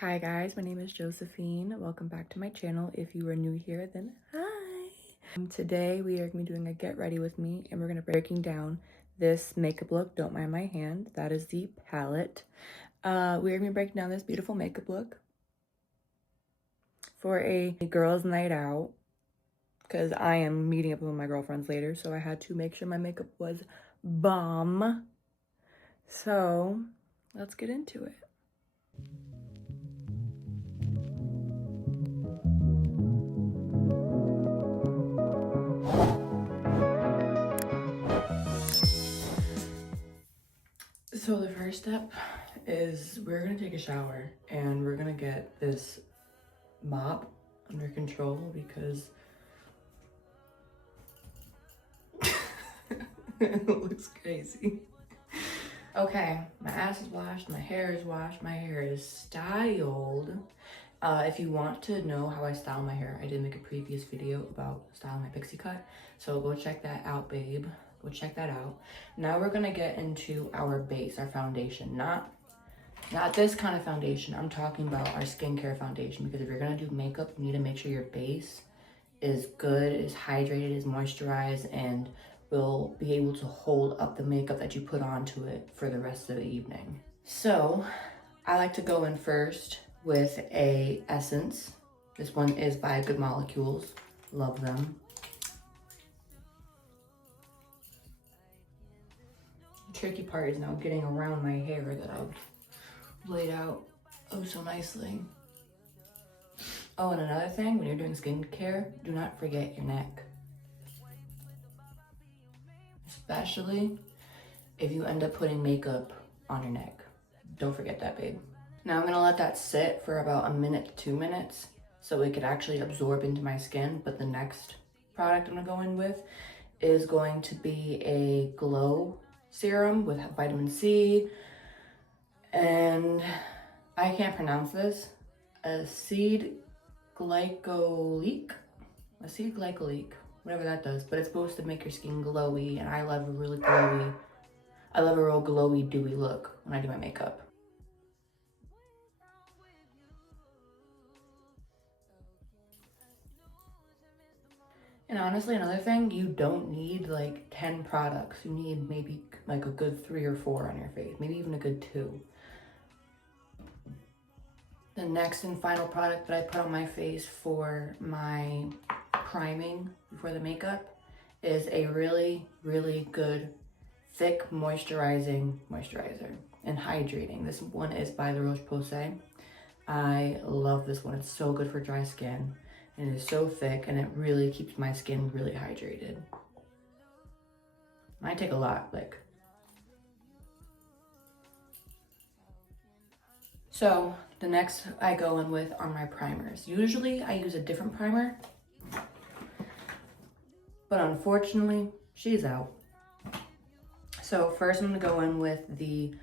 Hi guys, my name is Josephine. Welcome back to my channel. If you are new here, then hi. Today we are going to be doing a get ready with me, and we're going to be breaking down this makeup look. Don't mind my hand. That is the palette. We are going to be breaking down this beautiful makeup look for a girls' night out because I am meeting up with my girlfriends later, so I had to make sure my makeup was bomb. So let's get into it. So the first step is we're gonna take a shower and we're gonna get this mop under control because it looks crazy. Okay, my ass is washed, my hair is washed, my hair is styled. If you want to know how I style my hair, I did make a previous video about styling my pixie cut, so go check that out, babe. Go check that out. Now we're gonna get into our base, our foundation. Not this kind of foundation. I'm talking about our skincare foundation, because if you're gonna do makeup, you need to make sure your base is good, is hydrated, is moisturized, and will be able to hold up the makeup that you put onto it for the rest of the evening. So I like to go in first with a essence. This one is by Good Molecules. Love them. The tricky part is now getting around my hair that I've laid out oh so nicely. Oh, and another thing, when you're doing skincare, do not forget your neck. Especially if you end up putting makeup on your neck. Don't forget that, babe. Now I'm gonna let that sit for about 1 minute to 2 minutes so it could actually absorb into my skin. But the next product I'm gonna go in with is going to be a glow serum with vitamin C, and I can't pronounce this, acid glycolic, whatever that does, but it's supposed to make your skin glowy, and I love a real glowy, dewy look when I do my makeup. And honestly, another thing, you don't need like 10 products. You need maybe like a good 3 or 4 on your face, maybe even a good 2. The next and final product that I put on my face for my priming before the makeup is a really, really good thick moisturizing moisturizer and hydrating. This one is by the Roche-Posay. I love this one. It's so good for dry skin, and it is so thick, and it really keeps my skin really hydrated. I take a lot, like. So the next I go in with are my primers. Usually I use a different primer, but unfortunately she's out. So first I'm gonna go in with the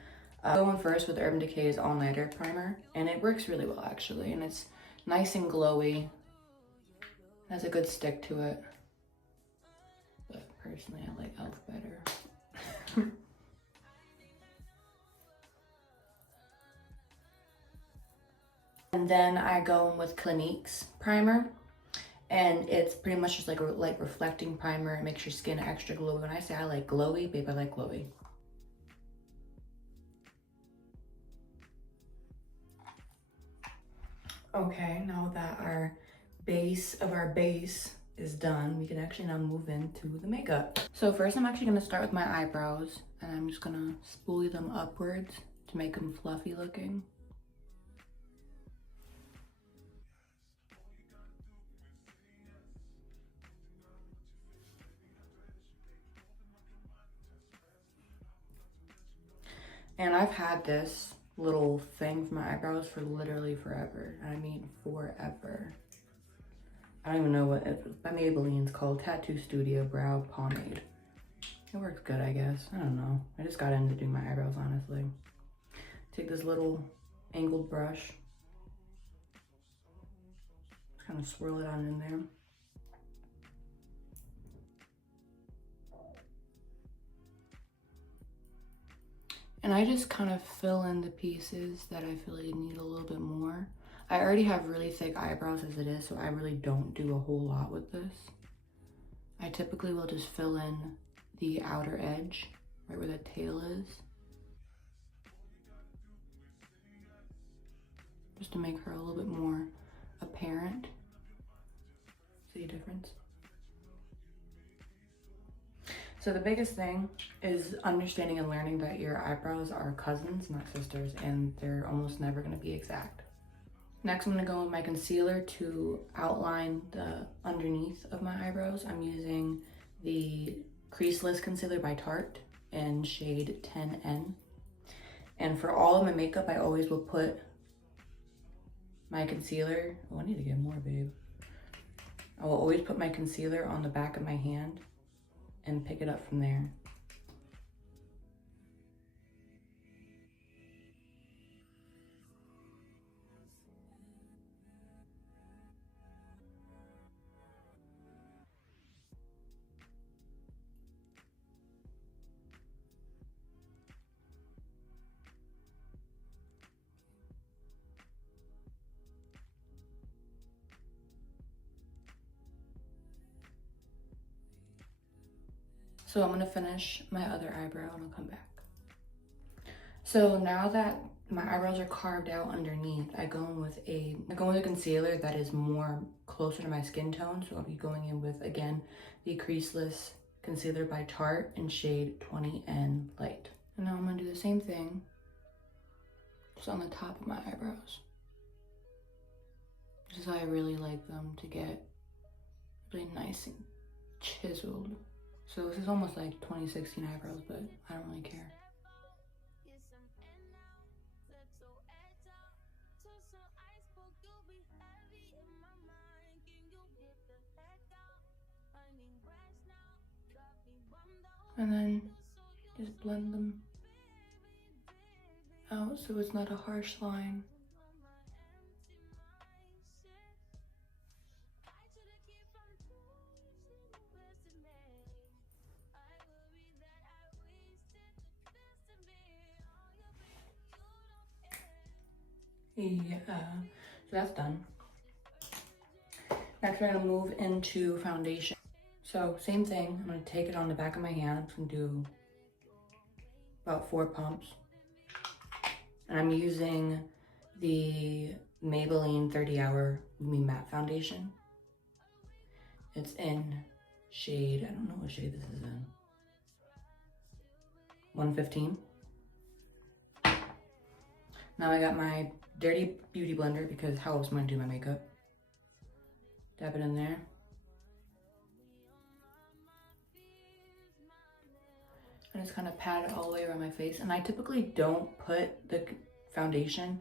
Urban Decay's All Nighter primer, and it works really well actually, and it's nice and glowy, has a good stick to it, but personally I like e.l.f. better. And then I go in with Clinique's primer, and it's pretty much just like a light reflecting primer. It makes your skin extra glowy. When I say I like glowy, babe, I like glowy. Okay, now that our base is done, we can actually now move into the makeup. So first I'm actually gonna start with my eyebrows, and I'm just gonna spoolie them upwards to make them fluffy looking. And I've had this little thing for my eyebrows for literally forever. I mean, forever. I don't even know what by Maybelline. It's called Tattoo Studio Brow Pomade. It works good, I guess. I don't know. I just got into doing my eyebrows, honestly. Take this little angled brush. Just kind of swirl it on in there. And I just kind of fill in the pieces that I feel like need a little bit more. I already have really thick eyebrows as it is, so I really don't do a whole lot with this. I typically will just fill in the outer edge, right where the tail is, just to make her a little bit more apparent. See a difference? So the biggest thing is understanding and learning that your eyebrows are cousins, not sisters, and they're almost never going to be exact. Next, I'm going to go with my concealer to outline the underneath of my eyebrows. I'm using the Creaseless Concealer by Tarte in shade 10N. And for all of my makeup, I always will put my concealer, oh, I need to get more, babe. I will always put my concealer on the back of my hand and pick it up from there. So I'm gonna finish my other eyebrow and I'll come back. So now that my eyebrows are carved out underneath, I go in with a concealer that is more closer to my skin tone. So I'll be going in with, again, the Creaseless Concealer by Tarte in shade 20N Light. And now I'm gonna do the same thing, just on the top of my eyebrows. This is how I really like them to get really nice and chiseled. So this is almost like 2016 eyebrows, but I don't really care. And then just blend them out so it's not a harsh line. Yeah, so that's done. Next, we're gonna move into foundation. So same thing, I'm gonna take it on the back of my hand. I'm just gonna do about 4 pumps. And I'm using the Maybelline 30 Hour Me Matte Foundation. It's in shade, I don't know what shade this is in. 115. Now I got my dirty beauty blender because how else am I gonna do my makeup? Dab it in there. And just kind of pat it all the way around my face. And I typically don't put the foundation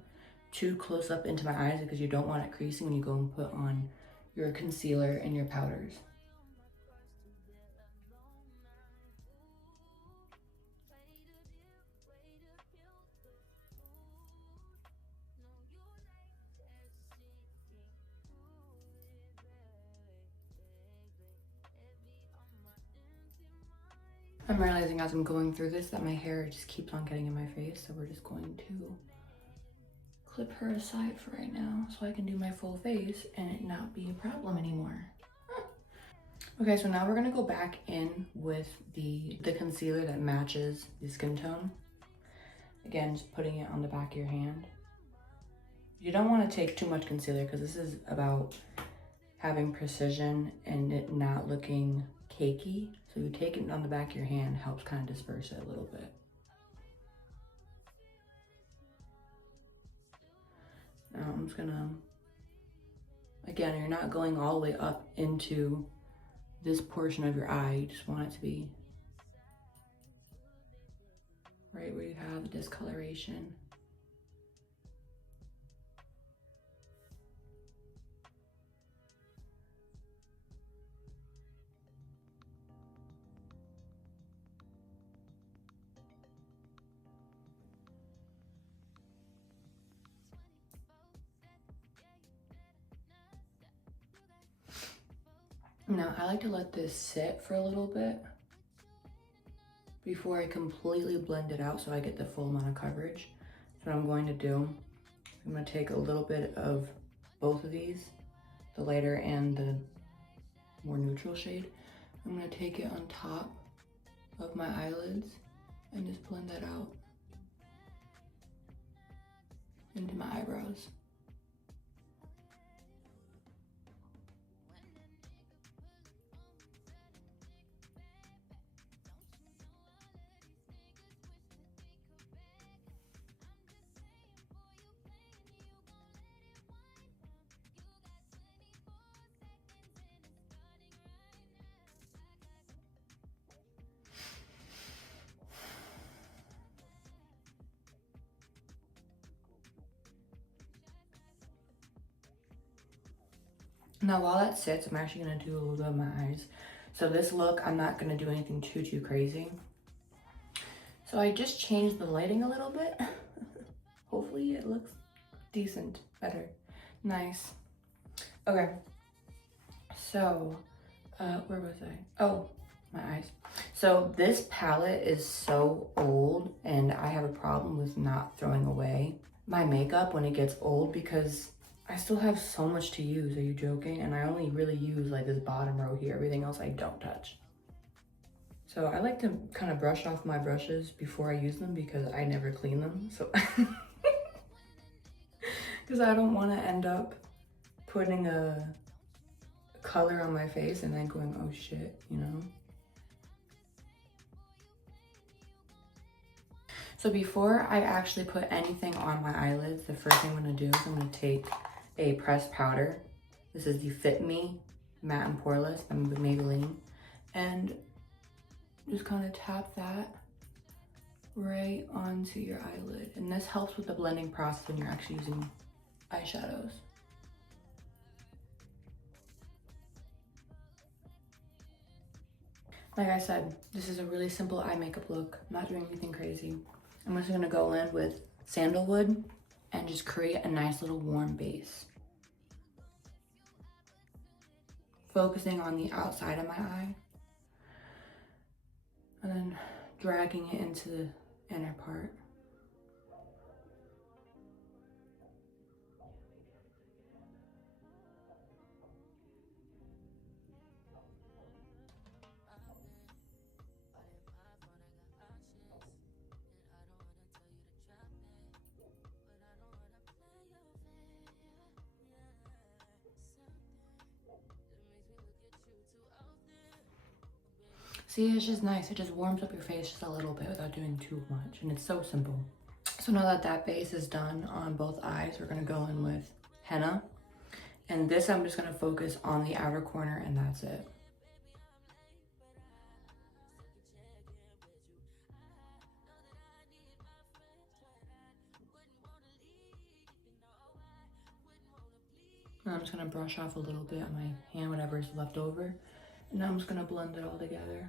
too close up into my eyes because you don't want it creasing when you go and put on your concealer and your powders. I'm realizing as I'm going through this that my hair just keeps on getting in my face, so we're just going to clip her aside for right now so I can do my full face and it not be a problem anymore. Okay, so now we're gonna go back in with the concealer that matches the skin tone. Again, just putting it on the back of your hand. You don't want to take too much concealer because this is about having precision and it not looking cakey. So you take it on the back of your hand, helps kind of disperse it a little bit. Now I'm just gonna, again, you're not going all the way up into this portion of your eye. You just want it to be right where you have the discoloration. Now I like to let this sit for a little bit before I completely blend it out so I get the full amount of coverage. That's what I'm going to do. I'm gonna take a little bit of both of these, the lighter and the more neutral shade. I'm gonna take it on top of my eyelids and just blend that out into my eyebrows. Now while that sits, I'm actually gonna do a little bit of my eyes. So this look, I'm not gonna do anything too crazy. So I just changed the lighting a little bit. Hopefully it looks decent, better, nice. Okay, so where was I? Oh, my eyes. So this palette is so old and I have a problem with not throwing away my makeup when it gets old because I still have so much to use. Are you joking? And I only really use like this bottom row here. Everything else I don't touch. So I like to kind of brush off my brushes before I use them because I never clean them. So because I don't want to end up putting a color on my face and then going, oh shit, you know? So before I actually put anything on my eyelids, the first thing I'm gonna do is I'm gonna take a pressed powder. This is the Fit Me Matte and Poreless by Maybelline. And just kind of tap that right onto your eyelid. And this helps with the blending process when you're actually using eyeshadows. Like I said, this is a really simple eye makeup look. I'm not doing anything crazy. I'm just gonna go in with sandalwood and just create a nice little warm base. Focusing on the outside of my eye. And then dragging it into the inner part. See, it's just nice. It just warms up your face just a little bit without doing too much. And it's so simple. So now that that base is done on both eyes, we're gonna go in with henna. And this I'm just gonna focus on the outer corner and that's it. And I'm just gonna brush off a little bit on my hand, whatever is left over. And now I'm just gonna blend it all together.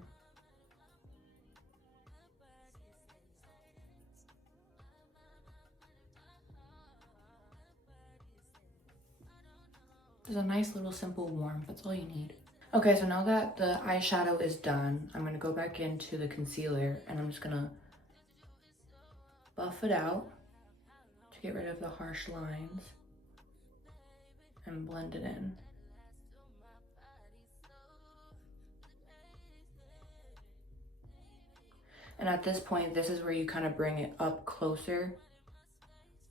There's a nice little simple warmth, that's all you need. Okay, so now that the eyeshadow is done, I'm gonna go back into the concealer and I'm just gonna buff it out to get rid of the harsh lines and blend it in. And at this point, this is where you kind of bring it up closer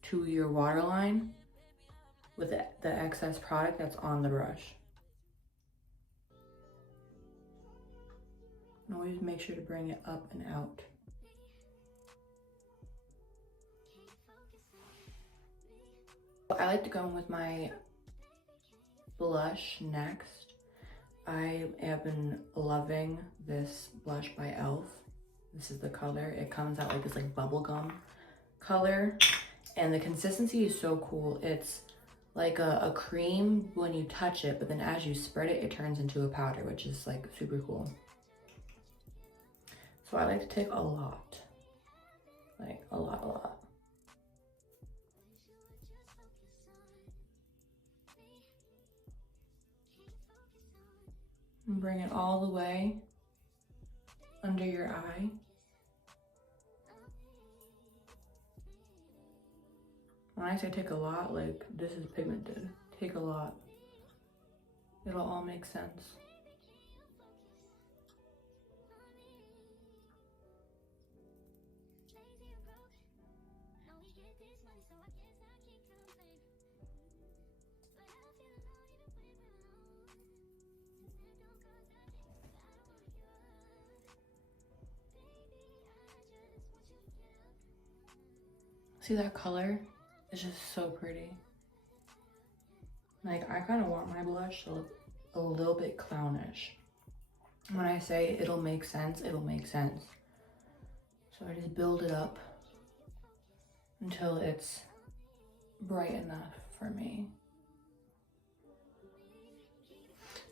to your waterline with the excess product that's on the brush. And always make sure to bring it up and out. I like to go in with my blush next. I have been loving this blush by e.l.f. This is the color. It comes out like this like bubblegum color. And the consistency is so cool. It's like a cream when you touch it, but then as you spread it, it turns into a powder, which is like super cool. So I like to take a lot, like a lot. And bring it all the way under your eye. When I say take a lot, like this is pigmented. Take a lot. It'll all make sense. See that color? It's just so pretty. Like, I kind of want my blush to look a little bit clownish. When I say it'll make sense, it'll make sense. So I just build it up until it's bright enough for me.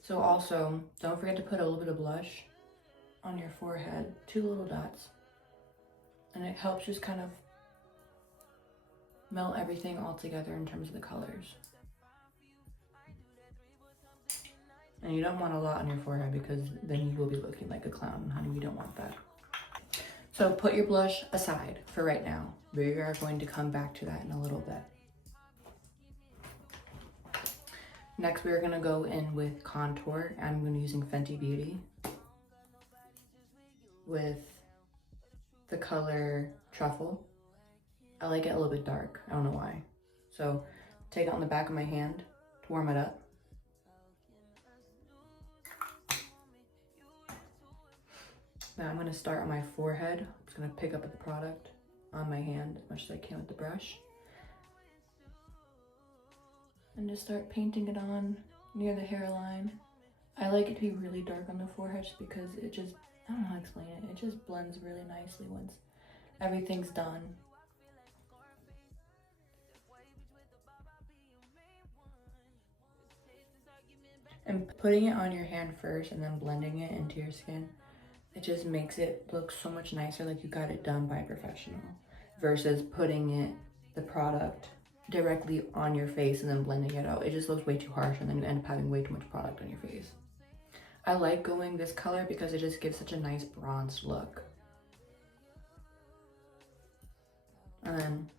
So also, don't forget to put a little bit of blush on your forehead, 2 little dots. And it helps just kind of melt everything all together in terms of the colors. And you don't want a lot on your forehead because then you will be looking like a clown, honey. We don't want that. So put your blush aside for right now. We are going to come back to that in a little bit. Next, we're gonna go in with contour. I'm gonna be using Fenty Beauty with the color Truffle. I like it a little bit dark. I don't know why. So take it on the back of my hand to warm it up. Now I'm gonna start on my forehead. I'm just gonna pick up the product on my hand as much as I can with the brush. And just start painting it on near the hairline. I like it to be really dark on the forehead just because it just, I don't know how to explain it. It just blends really nicely once everything's done. And putting it on your hand first and then blending it into your skin, it just makes it look so much nicer, like you got it done by a professional, versus putting the product directly on your face and then blending it out. It just looks way too harsh and then you end up having way too much product on your face. I like going this color because it just gives such a nice bronzed look. And then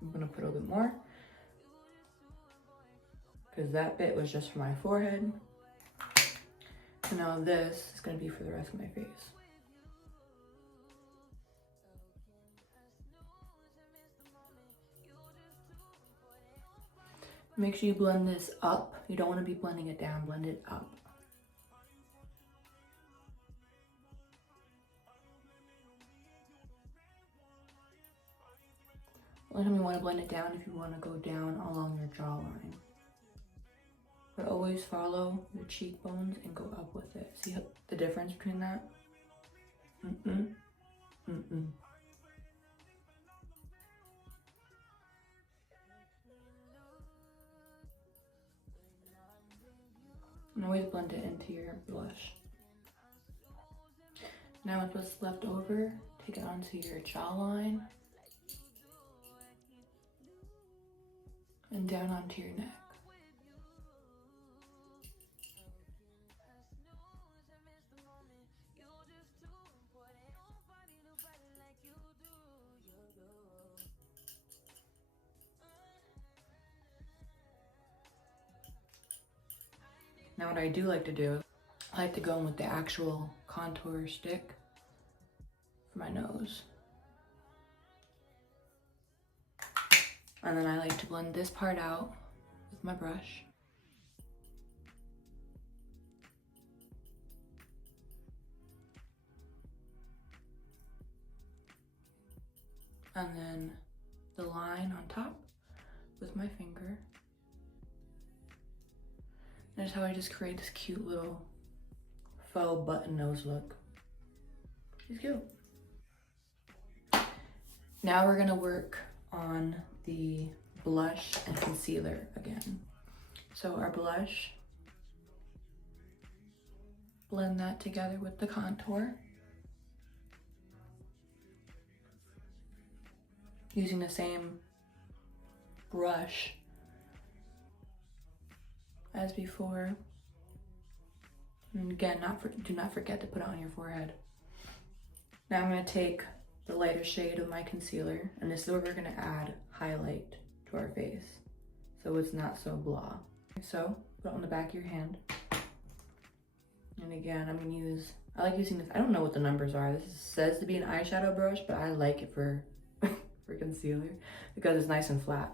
I'm gonna put a little bit more because that bit was just for my forehead. So now this is gonna be for the rest of my face. Make sure you blend this up. You don't want to be blending it down, blend it up. Only time you want to blend it down if you want to go down along your jawline. But always follow your cheekbones and go up with it. See the difference between that? And always blend it into your blush. Now with what's left over, take it onto your jawline and down onto your neck. Now what I do like to do, I like to go in with the actual contour stick for my nose. And then I like to blend this part out with my brush. And then the line on top with my finger. That's how I just create this cute little faux button nose look. She's cute. Now we're gonna work on the blush and concealer again. So our blush, blend that together with the contour. Using the same brush as before. And again, do not forget to put it on your forehead. Now I'm gonna take the lighter shade of my concealer, and this is where we're gonna add highlight to our face, so it's not so blah. So put it on the back of your hand. And again, I'm gonna use, I like using this, I don't know what the numbers are. This says to be an eyeshadow brush, but I like it for, for concealer because it's nice and flat.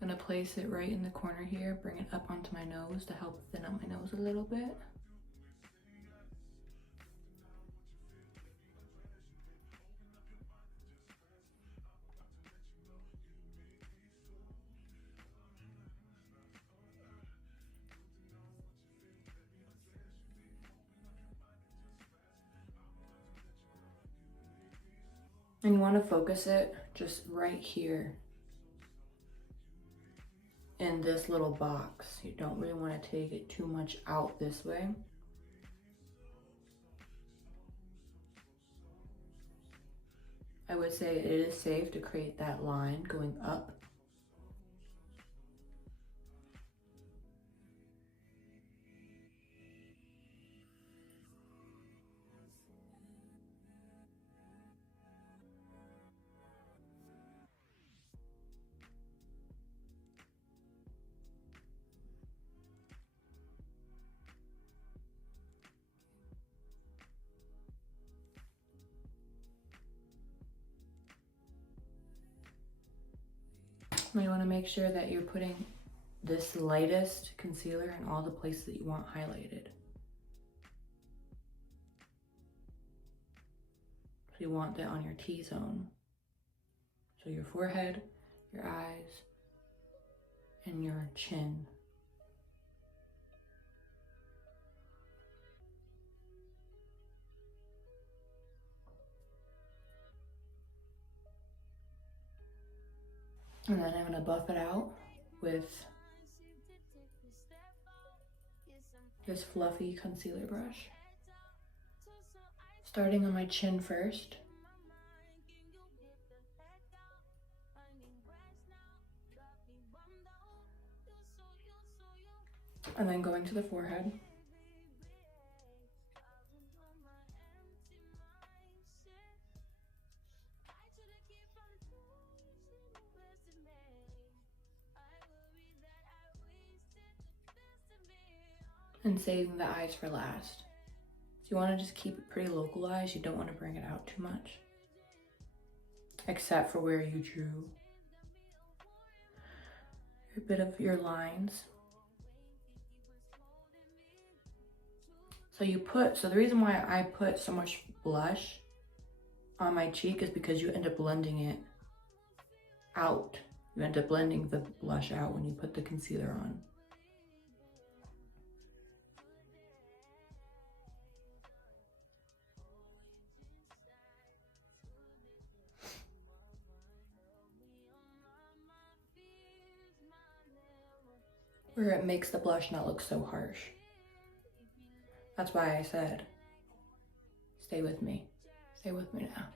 I'm gonna place it right in the corner here, bring it up onto my nose to help thin out my nose a little bit. And you want to focus it just right here in this little box. You don't really want to take it too much out this way. I would say it is safe to create that line going up. You want to make sure that you're putting this lightest concealer in all the places that you want highlighted. So you want that on your T-zone. So your forehead, your eyes, and your chin. And then I'm going to buff it out with this fluffy concealer brush. Starting on my chin first. And then going to the forehead. And saving the eyes for last. So you want to just keep it pretty localized. You don't want to bring it out too much. Except for where you drew a bit of your lines. So the reason why I put so much blush on my cheek is because you end up blending it out. You end up blending the blush out when you put the concealer on. Where it makes the blush not look so harsh. That's why I said, stay with me. Stay with me now.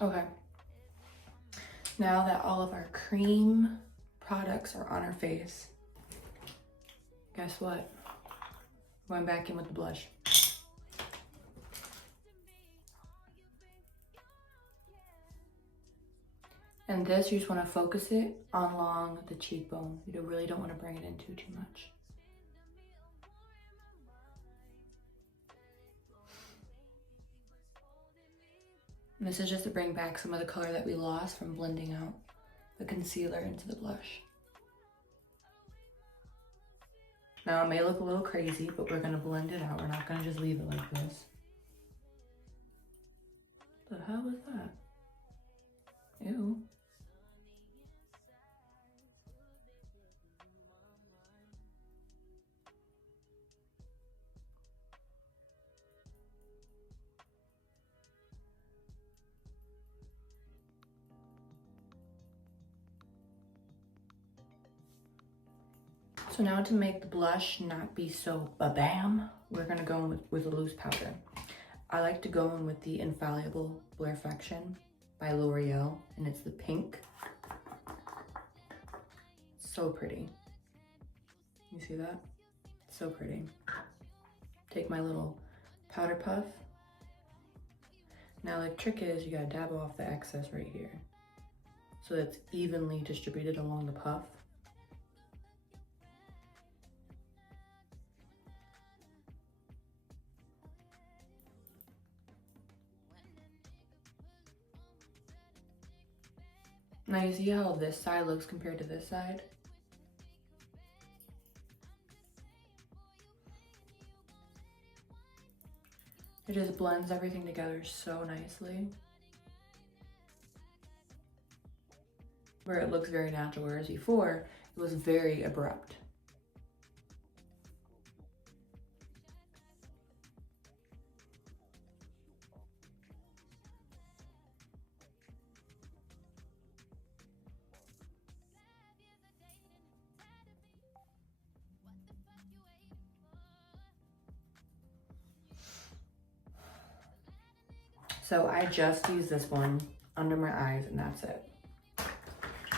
Okay. Now that all of our cream products are on our face, guess what? Going back in with the blush. And this, you just want to focus it along the cheekbone. You really don't want to bring it in too much. And this is just to bring back some of the color that we lost from blending out the concealer into the blush. Now it may look a little crazy, but we're gonna blend it out. We're not gonna just leave it like this. The hell was that? Ew. So now to make the blush not be so ba-bam, we're gonna go in with a loose powder. I like to go in with the Infallible Blurfection by L'Oreal, and it's the pink. So pretty. You see that? So pretty. Take my little powder puff. Now the trick is you gotta dab off the excess right here, so it's evenly distributed along the puff. Now you see how this side looks compared to this side? It just blends everything together so nicely. Where it looks very natural, whereas before it was very abrupt. So I just use this one under my eyes and that's it.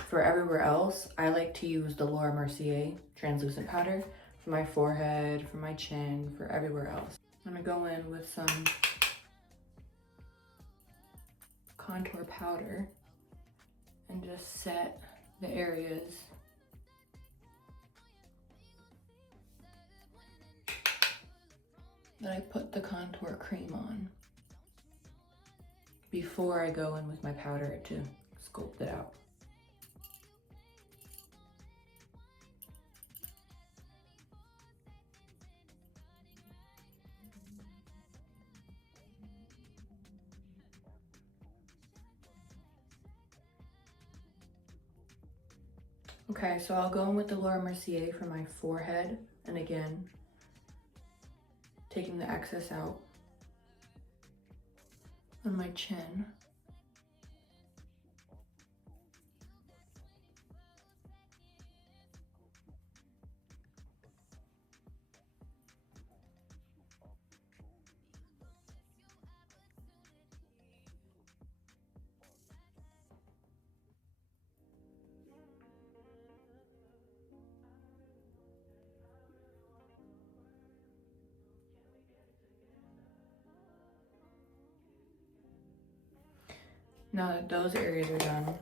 For everywhere else, I like to use the Laura Mercier translucent powder for my forehead, for my chin, for everywhere else. I'm gonna go in with some contour powder and just set the areas that I put the contour cream on before I go in with my powder to sculpt it out. Okay, so I'll go in with the Laura Mercier for my forehead, and again, taking the excess out on my chin. Now that those areas are done,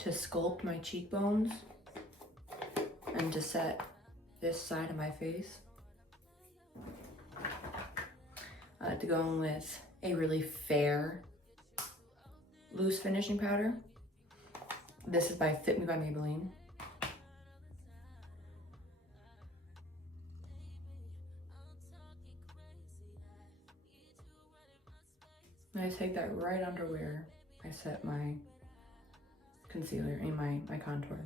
to sculpt my cheekbones and to set this side of my face, I like to go in with a really fair loose finishing powder. This is by Fit Me by Maybelline. And I take that right under where I set my concealer in my contour.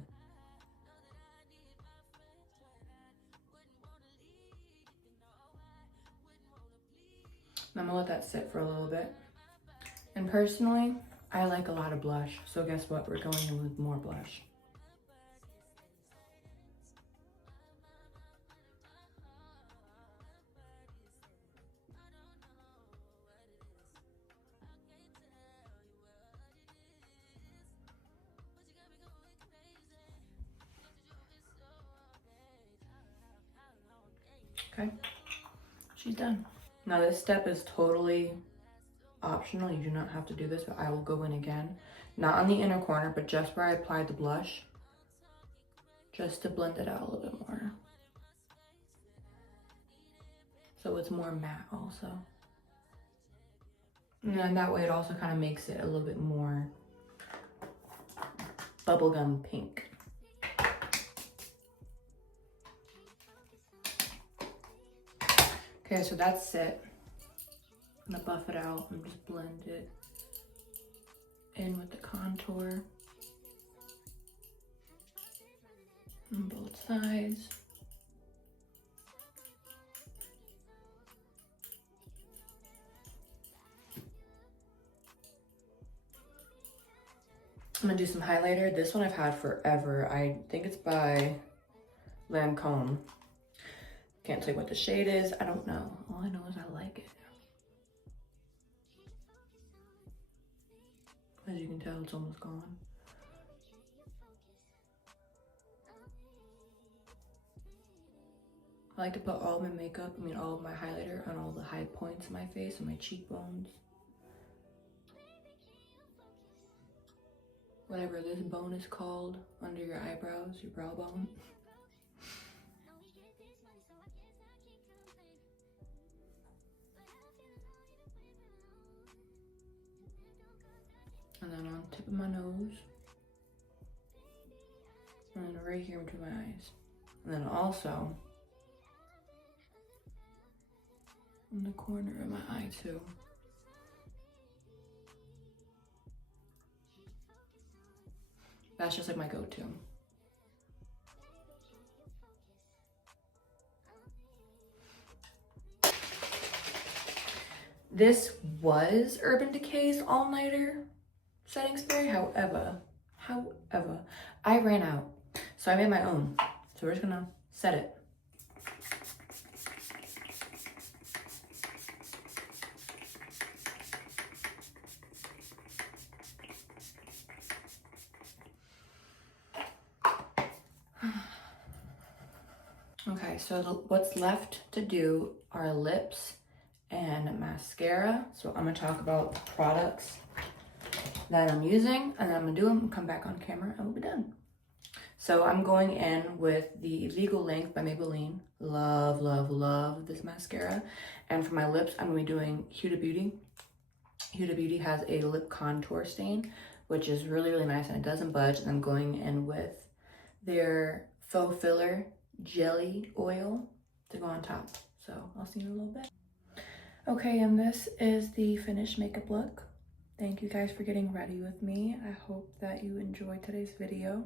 And I'm gonna let that sit for a little bit. And personally, I like a lot of blush. So guess what? We're going in with more blush. Okay, she's done. Now this step is totally optional. You do not have to do this, but I will go in again. Not on the inner corner, but just where I applied the blush. Just to blend it out a little bit more. So it's more matte also. And then that way it also kind of makes it a little bit more bubblegum pink. Okay, so that's it. I'm gonna buff it out and just blend it in with the contour on both sides. I'm gonna do some highlighter. This one I've had forever. I think it's by Lancome. Can't tell you what the shade is. I don't know. All I know is I like it. As you can tell, it's almost gone. I like to put all of my makeup, all of my highlighter on all the high points of my face and my cheekbones. Whatever this bone is called under your eyebrows, your brow bone. And then on the tip of my nose. And then right here between my eyes. And then also in the corner of my eye too. That's just like my go-to. This was Urban Decay's all-nighter setting spray. However, I ran out. So I made my own. So we're just gonna set it. Okay, so what's left to do are lips and mascara. So I'm gonna talk about the products that I'm using, and then I'm gonna do them and come back on camera and we'll be done. So I'm going in with the Legal Length by Maybelline. Love, love, love this mascara. And for my lips, I'm gonna be doing Huda Beauty. Huda Beauty has a lip contour stain, which is really, really nice and it doesn't budge. And I'm going in with their faux filler jelly oil to go on top. So I'll see you in a little bit. Okay, and this is the finished makeup look. Thank you guys for getting ready with me. I hope that you enjoyed today's video.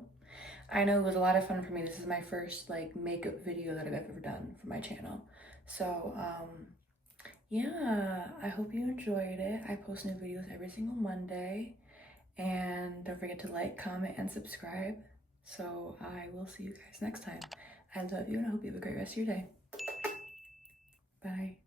I know it was a lot of fun for me. This is my first like makeup video that I've ever done for my channel. So yeah, I hope you enjoyed it. I post new videos every single Monday. And don't forget to like, comment, and subscribe. So I will see you guys next time. I love you and I hope you have a great rest of your day. Bye.